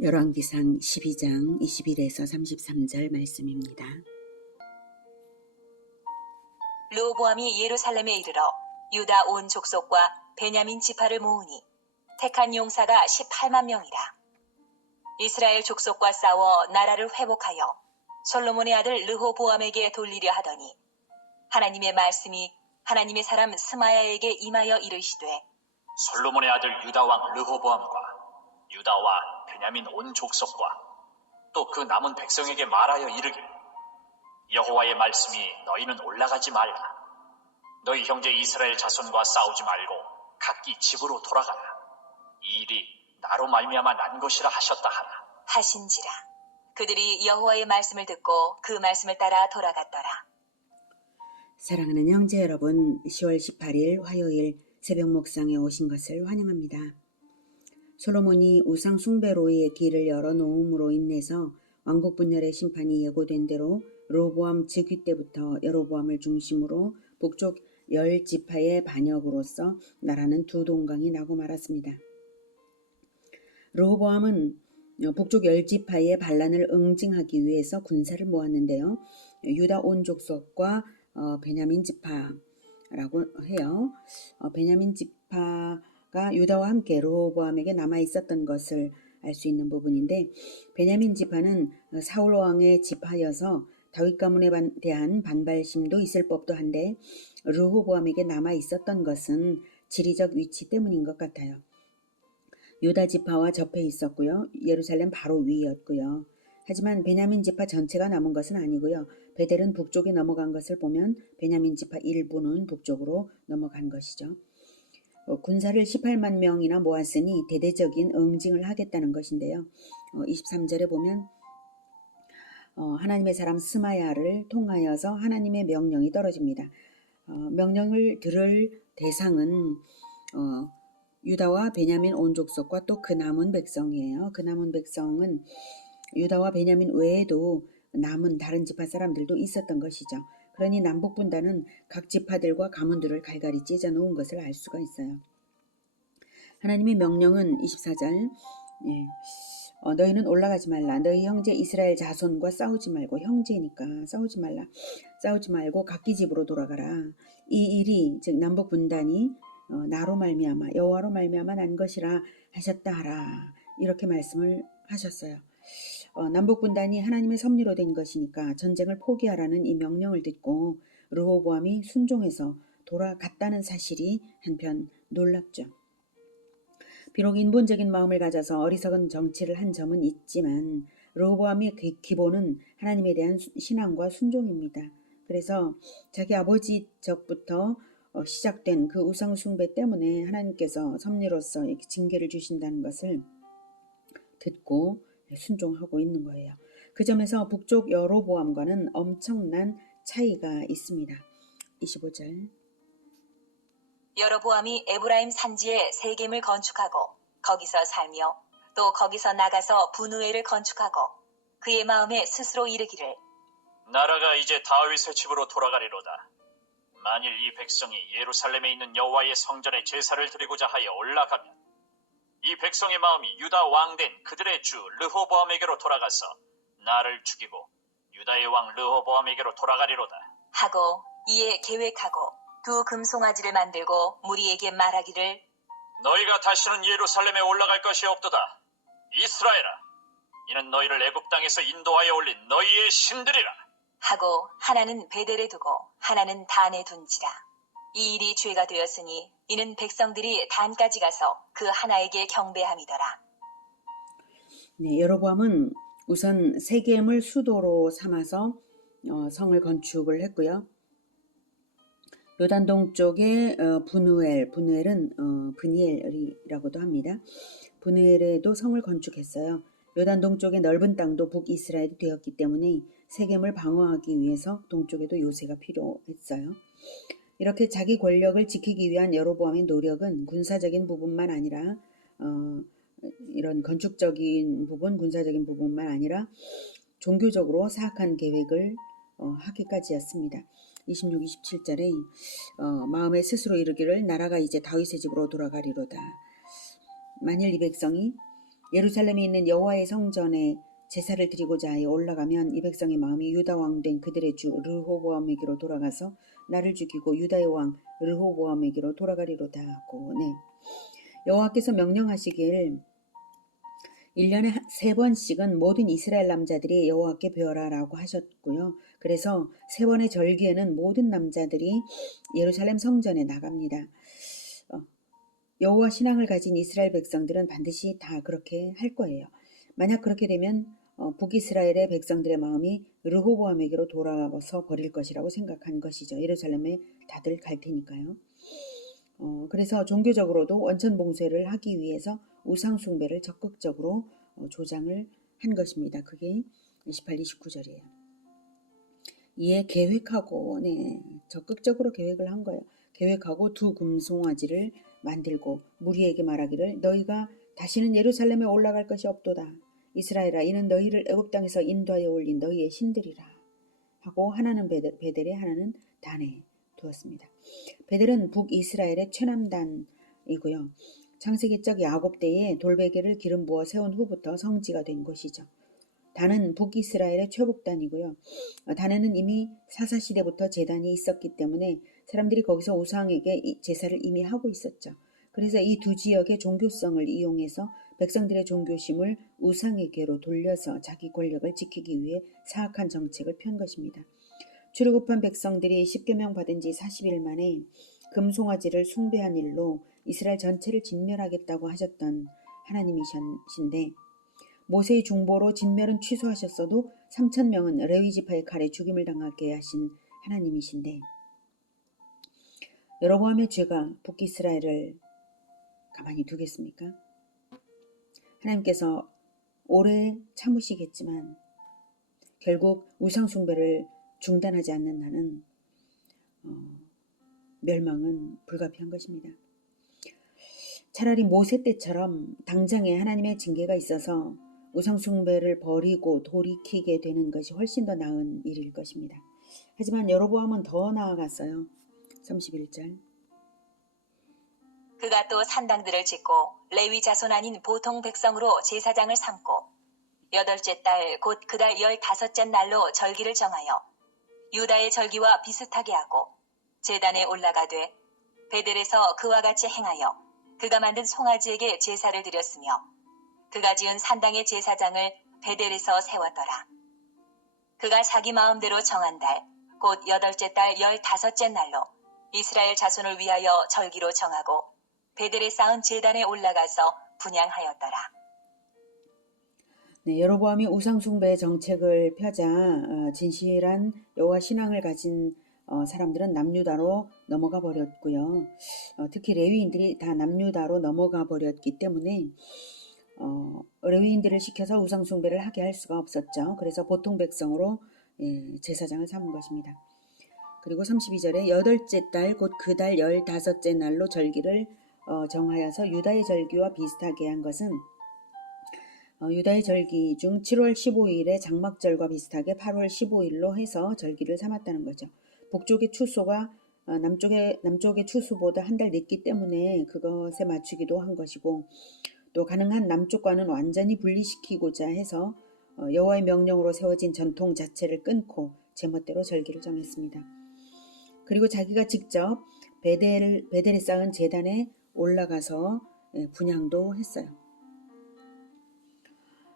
열왕기상 12장 21에서 33절 말씀입니다. 르호보암이 예루살렘에 이르러 유다 온 족속과 베냐민 지파를 모으니 택한 용사가 18만 명이라. 이스라엘 족속과 싸워 나라를 회복하여 솔로몬의 아들 르호보암에게 돌리려 하더니 하나님의 말씀이 하나님의 사람 스마야에게 임하여 이르시되 솔로몬의 아들 유다 왕 르호보암과 유다와 베냐민 온 족속과 또 그 남은 백성에게 말하여 이르길, 여호와의 말씀이 너희는 올라가지 말라. 너희 형제 이스라엘 자손과 싸우지 말고 각기 집으로 돌아가라. 이 일이 나로 말미암아 난 것이라 하셨다 하라. 하신지라. 그들이 여호와의 말씀을 듣고 그 말씀을 따라 돌아갔더라. 사랑하는 형제 여러분, 10월 18일 화요일 새벽 목상에 오신 것을 환영합니다. 솔로몬이 우상 숭배로의 길을 열어놓음으로 인해서 왕국 분열의 심판이 예고된 대로 르호보암 즉위 때부터 여로보암을 중심으로 북쪽 10지파의 반역으로서 나라는 두 동강이 나고 말았습니다. 르호보암은 북쪽 10지파의 반란을 응징하기 위해서 군사를 모았는데요. 유다 온 족속과 베냐민 지파라고 해요. 베냐민 지파가 유다와 함께 르호보암에게 남아 있었던 것을 알 수 있는 부분인데, 베냐민 지파는 사울 왕의 지파여서 다윗 가문에 대한 반발심도 있을 법도 한데 르호보암에게 남아 있었던 것은 지리적 위치 때문인 것 같아요. 유다 지파와 접해 있었고요. 예루살렘 바로 위였고요. 하지만 베냐민 지파 전체가 남은 것은 아니고요. 베델은 북쪽에 넘어간 것을 보면 베냐민 지파 일부는 북쪽으로 넘어간 것이죠. 군사를 18만 명이나 모았으니 대대적인 응징을 하겠다는 것인데요. 23절에 보면 하나님의 사람 스마야를 통하여서 하나님의 명령이 떨어집니다. 명령을 들을 대상은 유다와 베냐민 온 족속과 또 그 남은 백성이에요. 그 남은 백성은 유다와 베냐민 외에도 남은 다른 지파 사람들도 있었던 것이죠. 그러니 남북 분단은 각 지파들과 가문들을 갈갈이 찢어 놓은 것을 알 수가 있어요. 하나님의 명령은 24절, 너희는 올라가지 말라. 너희 형제 이스라엘 자손과 싸우지 말고, 형제니까 싸우지 말라. 싸우지 말고 각기 집으로 돌아가라. 이 일이 즉 남북 분단이 나로 말미암아 여호와로 말미암아 난 것이라 하셨다 하라. 이렇게 말씀을 하셨어요. 남북 분단이 하나님의 섭리로 된 것이니까 전쟁을 포기하라는 이 명령을 듣고 르호보암이 순종해서 돌아갔다는 사실이 한편 놀랍죠. 비록 인본적인 마음을 가져서 어리석은 정치를 한 점은 있지만 르호보암의 기본은 하나님에 대한 신앙과 순종입니다. 그래서 자기 아버지 적부터 시작된 그 우상 숭배 때문에 하나님께서 섭리로서 이렇게 징계를 주신다는 것을 듣고 순종하고 있는 거예요. 그 점에서 북쪽 여로보암과는 엄청난 차이가 있습니다. 25절. 여로보암이 에브라임 산지에 세겜을 건축하고 거기서 살며 또 거기서 나가서 분우엘을 건축하고 그의 마음에 스스로 이르기를, 나라가 이제 다윗의 집으로 돌아가리로다. 만일 이 백성이 예루살렘에 있는 여호와의 성전에 제사를 드리고자 하여 올라가면 이 백성의 마음이 유다 왕된 그들의 주 르호보암에게로 돌아가서 나를 죽이고 유다의 왕 르호보암에게로 돌아가리로다 하고 이에 계획하고 두 금송아지를 만들고 무리에게 말하기를, 너희가 다시는 예루살렘에 올라갈 것이 없도다. 이스라엘아, 이는 너희를 애굽 땅에서 인도하여 올린 너희의 신들이라. 하고 하나는 베델에 두고 하나는 단에 둔지라. 이 일이 죄가 되었으니 이는 백성들이 단까지 가서 그 하나에게 경배함이더라. 네, 여로보암은 우선 세겜을 수도로 삼아서 성을 건축을 했고요. 요단 동쪽에 분우엘은 브니엘이라고도 합니다. 분우엘에도 성을 건축했어요. 요단 동쪽의 넓은 땅도 북이스라엘이 되었기 때문에 세겜을 방어하기 위해서 동쪽에도 요새가 필요했어요. 이렇게 자기 권력을 지키기 위한 여로보암의 노력은 군사적인 부분만 아니라 이런 건축적인 부분, 군사적인 부분만 아니라 종교적으로 사악한 계획을 하기까지였습니다. 26, 27절에 마음에 스스로 이르기를, 나라가 이제 다윗의 집으로 돌아가리로다. 만일 이 백성이 예루살렘에 있는 여호와의 성전에 제사를 드리고자 하여 올라가면 이 백성의 마음이 유다 왕 된 그들의 주 르호보암에게로 돌아가서 나를 죽이고 유다의 왕 르호보암에게로 돌아가리로다 하고. 네. 여호와께서 명령하시길 1년에 3번씩은 모든 이스라엘 남자들이 여호와께 배워라라고 하셨고요. 그래서 3번의 절기에는 모든 남자들이 예루살렘 성전에 나갑니다. 여호와 신앙을 가진 이스라엘 백성들은 반드시 다 그렇게 할 거예요. 만약 그렇게 되면 북이스라엘의 백성들의 마음이 르호보암에게로 돌아와서 버릴 것이라고 생각한 것이죠. 예루살렘에 다들 갈 테니까요. 그래서 종교적으로도 원천 봉쇄를 하기 위해서 우상 숭배를 적극적으로 조장을 한 것입니다. 그게 28, 29절이에요. 이에 계획하고 적극적으로 계획을 한 거예요. 계획하고 두 금송아지를 만들고 무리에게 말하기를 너희가 다시는 예루살렘에 올라갈 것이 없도다. 이스라엘아 이는 너희를 애굽 땅에서 인도하여 올린 너희의 신들이라 하고 하나는 베델에 하나는 단에 두었습니다. 베델은 북이스라엘의 최남단이고요. 창세기적 야곱 때에 돌베개를 기름 부어 세운 후부터 성지가 된 곳이죠. 단은 북이스라엘의 최북단이고요. 단에는 이미 사사시대부터 제단이 있었기 때문에 사람들이 거기서 우상에게 제사를 이미 하고 있었죠. 그래서 이 두 지역의 종교성을 이용해서 백성들의 종교심을 우상에게로 돌려서 자기 권력을 지키기 위해 사악한 정책을 편 것입니다. 출애굽한 백성들이 십계명 받은 지 40일 만에 금송아지를 숭배한 일로 이스라엘 전체를 진멸하겠다고 하셨던 하나님이신데 모세의 중보로 진멸은 취소하셨어도 3,000명은 레위 지파의 칼에 죽임을 당하게 하신 하나님이신데 여로보암의 죄가 북이스라엘을 가만히 두겠습니까? 하나님께서 오래 참으시겠지만 결국 우상 숭배를 중단하지 않는 한은 멸망은 불가피한 것입니다. 차라리 모세 때처럼 당장에 하나님의 징계가 있어서 우상 숭배를 버리고 돌이키게 되는 것이 훨씬 더 나은 일일 것입니다. 하지만 여로보암은 더 나아갔어요. 31절. 그가 또 산당들을 짓고 레위 자손 아닌 보통 백성으로 제사장을 삼고 8째 달 곧 그달 15째 날로 절기를 정하여 유다의 절기와 비슷하게 하고 제단에 올라가되 베델에서 그와 같이 행하여 그가 만든 송아지에게 제사를 드렸으며 그가 지은 산당의 제사장을 베델에서 세웠더라. 그가 자기 마음대로 정한 달 곧 8째 달 15째 날로 이스라엘 자손을 위하여 절기로 정하고 베델에 쌓은 제단에 올라가서 분향하였더라. 네, 여로보암이 우상 숭배 정책을 펴자 진실한 여호와 신앙을 가진 사람들은 남유다로 넘어가 버렸고요. 특히 레위인들이 다 남유다로 넘어가 버렸기 때문에 레위인들을 시켜서 우상 숭배를 하게 할 수가 없었죠. 그래서 보통 백성으로 제사장을 삼은 것입니다. 그리고 32절에 8째 달 곧 그 달 15째 날로 절기를 정하여서 유다의 절기와 비슷하게 한 것은 유다의 절기 중 7월 15일에 장막절과 비슷하게 8월 15일로 해서 절기를 삼았다는 거죠. 북쪽의 추수가 남쪽의 추수보다 한 달 늦기 때문에 그것에 맞추기도 한 것이고 또 가능한 남쪽과는 완전히 분리시키고자 해서 여호와의 명령으로 세워진 전통 자체를 끊고 제멋대로 절기를 정했습니다. 그리고 자기가 직접 베델에 쌓은 제단에 올라가서 분향도 했어요.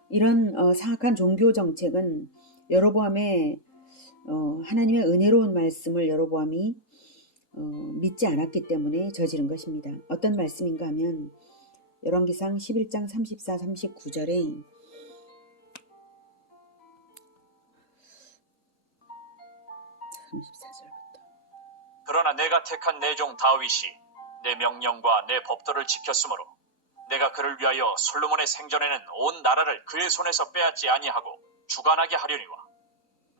이런 사악한 종교 정책은 여로보암의 하나님의 은혜로운 말씀을 여로보암이 믿지 않았기 때문에 저지른 것입니다. 어떤 말씀인가 하면 열왕기상 11장 34, 39절에 그러나 내가 택한 내 종 다윗이 내 명령과 내 법도를 지켰으므로 내가 그를 위하여 솔로몬의 생전에는 온 나라를 그의 손에서 빼앗지 아니하고 주관하게 하려니와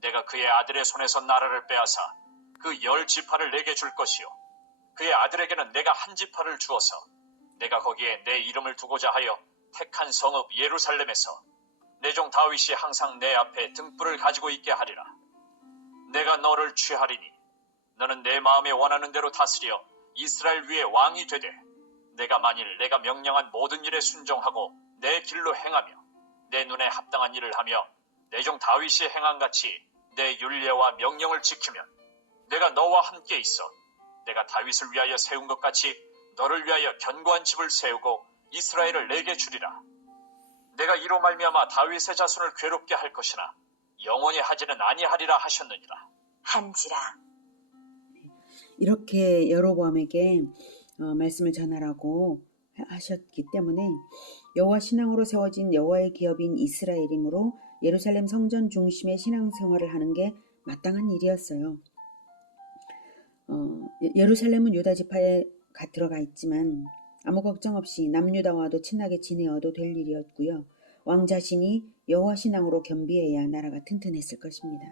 내가 그의 아들의 손에서 나라를 빼앗아 그 10지파를 내게 줄 것이요 그의 아들에게는 내가 한 지파를 주어서 내가 거기에 내 이름을 두고자 하여 택한 성읍 예루살렘에서 내 종 다윗이 항상 내 앞에 등불을 가지고 있게 하리라. 내가 너를 취하리니 너는 내 마음에 원하는 대로 다스려 이스라엘 위에 왕이 되되 내가 만일 내가 명령한 모든 일에 순종하고 내 길로 행하며 내 눈에 합당한 일을 하며 내 종 다윗이 행한 같이 내 율례와 명령을 지키면 내가 너와 함께 있어 내가 다윗을 위하여 세운 것 같이 너를 위하여 견고한 집을 세우고 이스라엘을 내게 주리라. 내가 이로 말미암아 다윗의 자손을 괴롭게 할 것이나 영원히 하지는 아니하리라 하셨느니라. 한지라. 이렇게 여로보암에게 말씀을 전하라고 하셨기 때문에 여호와 신앙으로 세워진 여호와의 기업인 이스라엘이므로 예루살렘 성전 중심의 신앙생활을 하는 게 마땅한 일이었어요. 예루살렘은 유다 지파에 들어가 있지만 아무 걱정 없이 남유다와도 친하게 지내어도 될 일이었고요. 왕 자신이 여호와 신앙으로 겸비해야 나라가 튼튼했을 것입니다.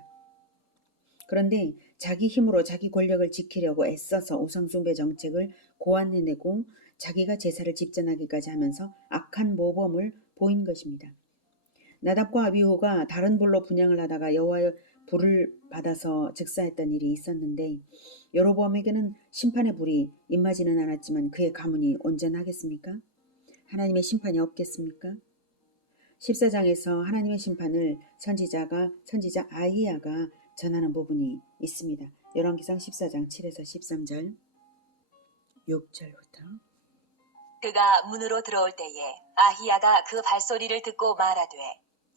그런데 자기 힘으로 자기 권력을 지키려고 애써서 우상숭배 정책을 고안해내고 자기가 제사를 집전하기까지 하면서 악한 모범을 보인 것입니다. 나답과 아비후가 다른 불로 분향을 하다가 여호와의 불을 받아서 즉사했던 일이 있었는데 여로보암에게는 심판의 불이 임하지는 않았지만 그의 가문이 온전하겠습니까? 하나님의 심판이 없겠습니까? 14장에서 하나님의 심판을 선지자 아히야가 전하는 부분이 있습니다. 열왕기상 14장 7에서 13절 6절부터 그가 문으로 들어올 때에 아히야가 그 발소리를 듣고 말하되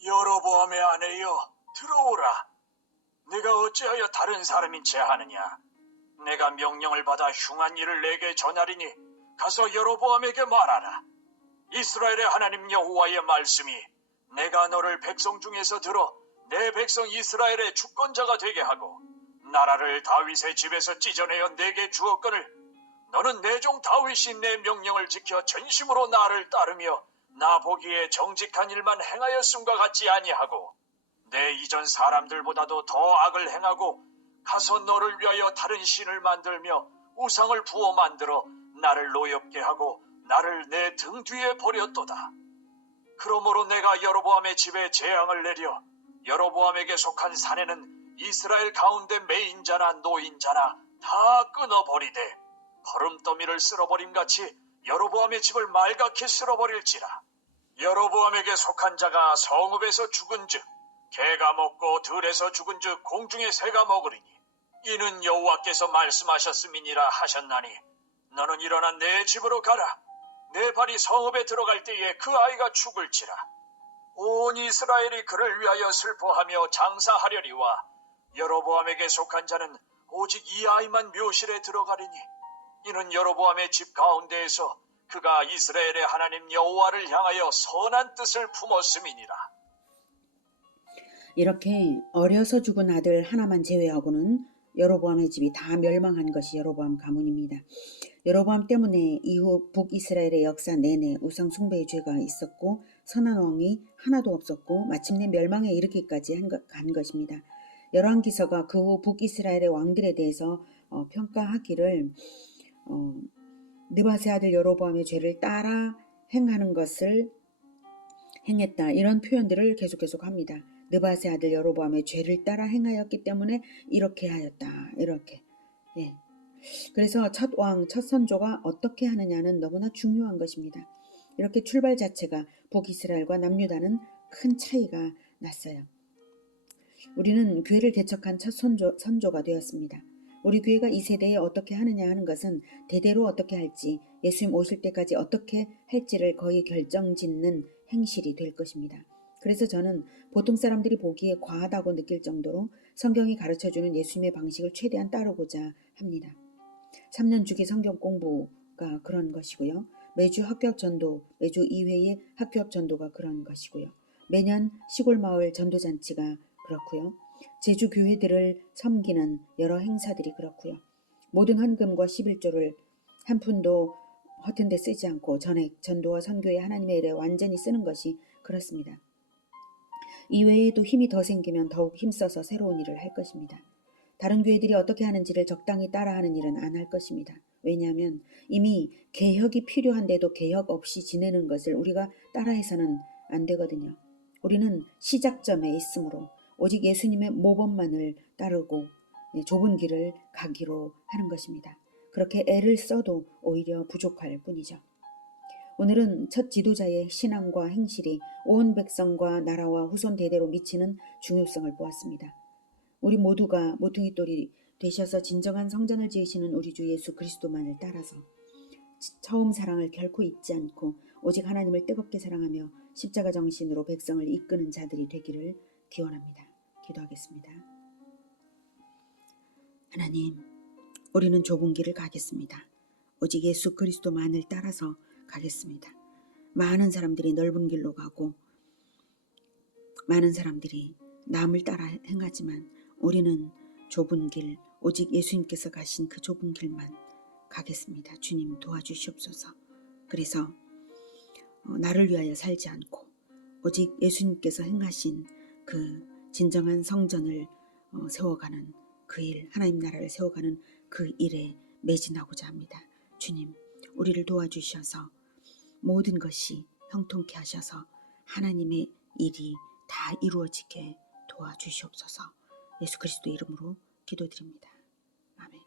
여로보암의 아내여 들어오라. 내가 어찌하여 다른 사람인 채 하느냐. 내가 명령을 받아 흉한 일을 내게 전하리니 가서 여로보암에게 말하라. 이스라엘의 하나님 여호와의 말씀이 내가 너를 백성 중에서 들어 내 백성 이스라엘의 주권자가 되게 하고 나라를 다윗의 집에서 찢어내어 내게 주었거늘 너는 내 종 다윗이 내 명령을 지켜 전심으로 나를 따르며 나 보기에 정직한 일만 행하였음과 같지 아니하고 내 이전 사람들보다도 더 악을 행하고 가서 너를 위하여 다른 신을 만들며 우상을 부어 만들어 나를 노엽게 하고 나를 내 등 뒤에 버렸도다. 그러므로 내가 여로보암의 집에 재앙을 내려 여로보암에게 속한 사내는 이스라엘 가운데 매인자나 노인자나 다 끊어버리되 거름더미를 쓸어버림같이 여로보암의 집을 말갛게 쓸어버릴지라. 여로보암에게 속한 자가 성읍에서 죽은즉 개가 먹고 들에서 죽은즉 공중의 새가 먹으리니 이는 여호와께서 말씀하셨음이니라 하셨나니 너는 일어나 내 집으로 가라. 내 발이 성읍에 들어갈 때에 그 아이가 죽을지라. 온 이스라엘이 그를 위하여 슬퍼하며 장사하려니와 여로보암에게 속한 자는 오직 이 아이만 묘실에 들어가리니 이는 여로보암의 집 가운데에서 그가 이스라엘의 하나님 여호와를 향하여 선한 뜻을 품었음이니라. 이렇게 어려서 죽은 아들 하나만 제외하고는 여로보암의 집이 다 멸망한 것이 여로보암 가문입니다. 여로보암 때문에 이후 북이스라엘의 역사 내내 우상 숭배의 죄가 있었고 선한 왕이 하나도 없었고 마침내 멸망에 이르기까지 간 것입니다. 열왕기서가 그 후 북이스라엘의 왕들에 대해서 평가하기를 느바세 아들 여로보암의 죄를 따라 행하는 것을 행했다. 이런 표현들을 계속 합니다. 느바세 아들 여로보암의 죄를 따라 행하였기 때문에 이렇게 하였다. 이렇게. 예. 그래서 첫 왕, 첫 선조가 어떻게 하느냐는 너무나 중요한 것입니다. 이렇게 출발 자체가 북이스라엘과 남유다는 큰 차이가 났어요. 우리는 교회를 개척한 첫 선조가 되었습니다. 우리 교회가 이 세대에 어떻게 하느냐 하는 것은 대대로 어떻게 할지, 예수님 오실 때까지 어떻게 할지를 거의 결정짓는 행실이 될 것입니다. 그래서 저는 보통 사람들이 보기에 과하다고 느낄 정도로 성경이 가르쳐주는 예수님의 방식을 최대한 따르고자 합니다. 3년 주기 성경 공부가 그런 것이고요. 매주 학교학 전도, 매주 2회의 학교학 전도가 그런 것이고요. 매년 시골 마을 전도잔치가 그렇고요. 제주 교회들을 섬기는 여러 행사들이 그렇고요. 모든 헌금과 11조를 한 푼도 허튼 데 쓰지 않고 전액, 전도와 선교에 하나님의 일에 완전히 쓰는 것이 그렇습니다. 이외에도 힘이 더 생기면 더욱 힘써서 새로운 일을 할 것입니다. 다른 교회들이 어떻게 하는지를 적당히 따라하는 일은 안 할 것입니다. 왜냐하면 이미 개혁이 필요한데도 개혁 없이 지내는 것을 우리가 따라해서는 안 되거든요. 우리는 시작점에 있으므로 오직 예수님의 모범만을 따르고 좁은 길을 가기로 하는 것입니다. 그렇게 애를 써도 오히려 부족할 뿐이죠. 오늘은 첫 지도자의 신앙과 행실이 온 백성과 나라와 후손 대대로 미치는 중요성을 보았습니다. 우리 모두가 모퉁이돌이 되셔서 진정한 성전을 지으시는 우리 주 예수 그리스도만을 따라서 처음 사랑을 결코 잊지 않고 오직 하나님을 뜨겁게 사랑하며 십자가 정신으로 백성을 이끄는 자들이 되기를 기원합니다. 기도하겠습니다. 하나님, 우리는 좁은 길을 가겠습니다. 오직 예수 그리스도만을 따라서 가겠습니다. 많은 사람들이 넓은 길로 가고 많은 사람들이 남을 따라 행하지만 우리는 좁은 길, 오직 예수님께서 가신 그 좁은 길만 가겠습니다. 주님 도와주시옵소서. 그래서 나를 위하여 살지 않고 오직 예수님께서 행하신 그 진정한 성전을 세워가는 그 일, 하나님 나라를 세워가는 그 일에 매진하고자 합니다. 주님, 우리를 도와주셔서 모든 것이 형통케 하셔서 하나님의 일이 다 이루어지게 도와주시옵소서. 예수 그리스도 이름으로 기도드립니다. 아멘.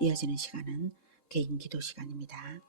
이어지는 시간은 개인 기도 시간입니다.